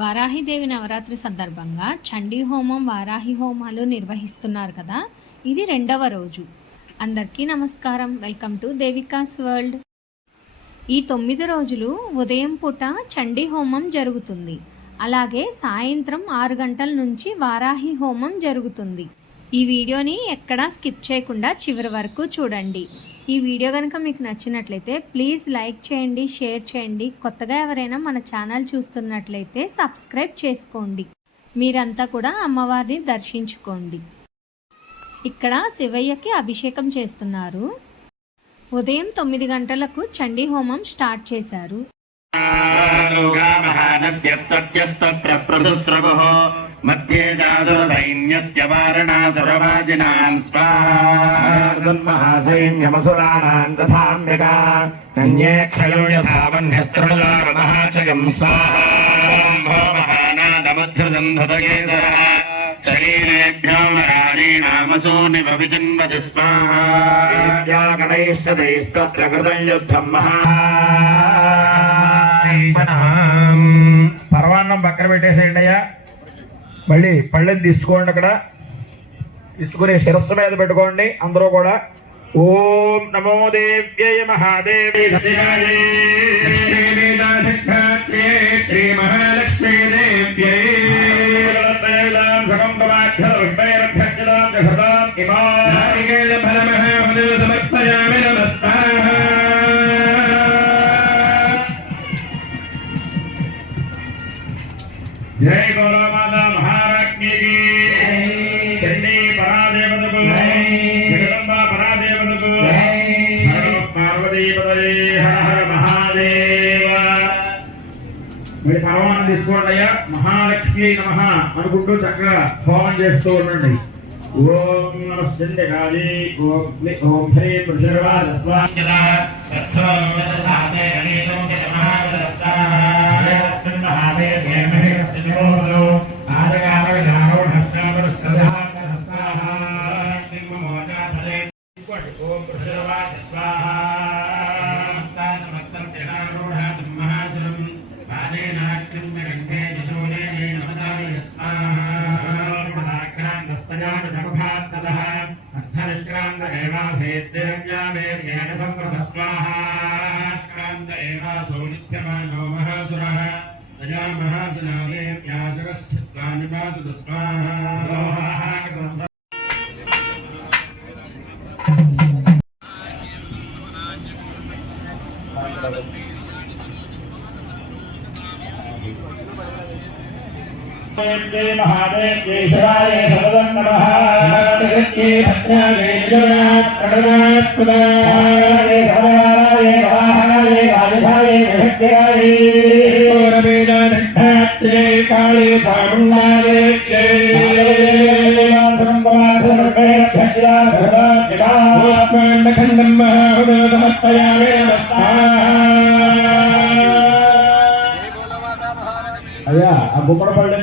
వారాహిదేవి నవరాత్రి సందర్భంగా చండీ హోమం, వారాహి హోమాలు నిర్వహిస్తున్నారు కదా. ఇది 2వ రోజు. అందరికీ నమస్కారం. Welcome to దేవికాస్ world. ఈ 9 రోజులు ఉదయం పూట చండీ హోమం జరుగుతుంది. అలాగే సాయంత్రం 6 గంటల నుంచి వారాహి హోమం జరుగుతుంది. ఈ వీడియోని ఎక్కడా స్కిప్ చేయకుండా చివరి వరకు చూడండి. ఈ వీడియో కనుక మీకు నచ్చినట్లయితే ప్లీజ్ లైక్ చేయండి, షేర్ చేయండి. కొత్తగా ఎవరైనా మన ఛానల్ చూస్తున్నట్లయితే సబ్స్క్రైబ్ చేసుకోండి. మీరంతా కూడా అమ్మవారిని దర్శించుకోండి. ఇక్కడ శివయ్యకి అభిషేకం చేస్తున్నారు. ఉదయం 9 గంటలకు చండీ హోమం స్టార్ట్ చేశారు. మధ్యే జాదుర్దైన్యస్య వారణాసురవాజినాన్ స్వాహాసైన్యమసురాణాన్ తథాంబికా కన్యే క్షయో యథా వన్యస్తృణులారమహాచయం స్వాహా మహానాదముద్ధృతం ధృతకేసరః శరీరేభ్యో నరారీణామసూని భవిజన్మతి స్వాహా విద్యాగణైస్తదైస్తత్ర కృతం యుద్ధం మహా. పరమాన్నం పక్కన పెట్టేసేయండి అయ్యా. మళ్ళీ పళ్ళని తీసుకోండి. అక్కడ తీసుకుని శిరస్సు మీద పెట్టుకోండి అందరూ కూడా. ఓం నమో దేవ్యై మహాదేవి శ్రీ మహాలక్ష్మీ దేవ్యై సమర్పయామి. జై గౌరవమాతా మహారాజ్ఞి చండీ పరాదేవతకు, జగదంబ పరాదేవతకు, పార్వతీపదే హర హర మహాదేవ. మీరు పరమాన్ని తీసుకోండి అయ్యా. మహాలక్ష్మి నమః అనుకుంటూ చక్కగా హోమం చేస్తూ ఉండండి. ఓం నమః సింధకాళి ఓం హ్రీ ప్రజర్వాద స్వాహ మహాదేవేశ్వరాయ సర్వం నమః. అయ్యా ఆ గుమ్మడి పళ్ళు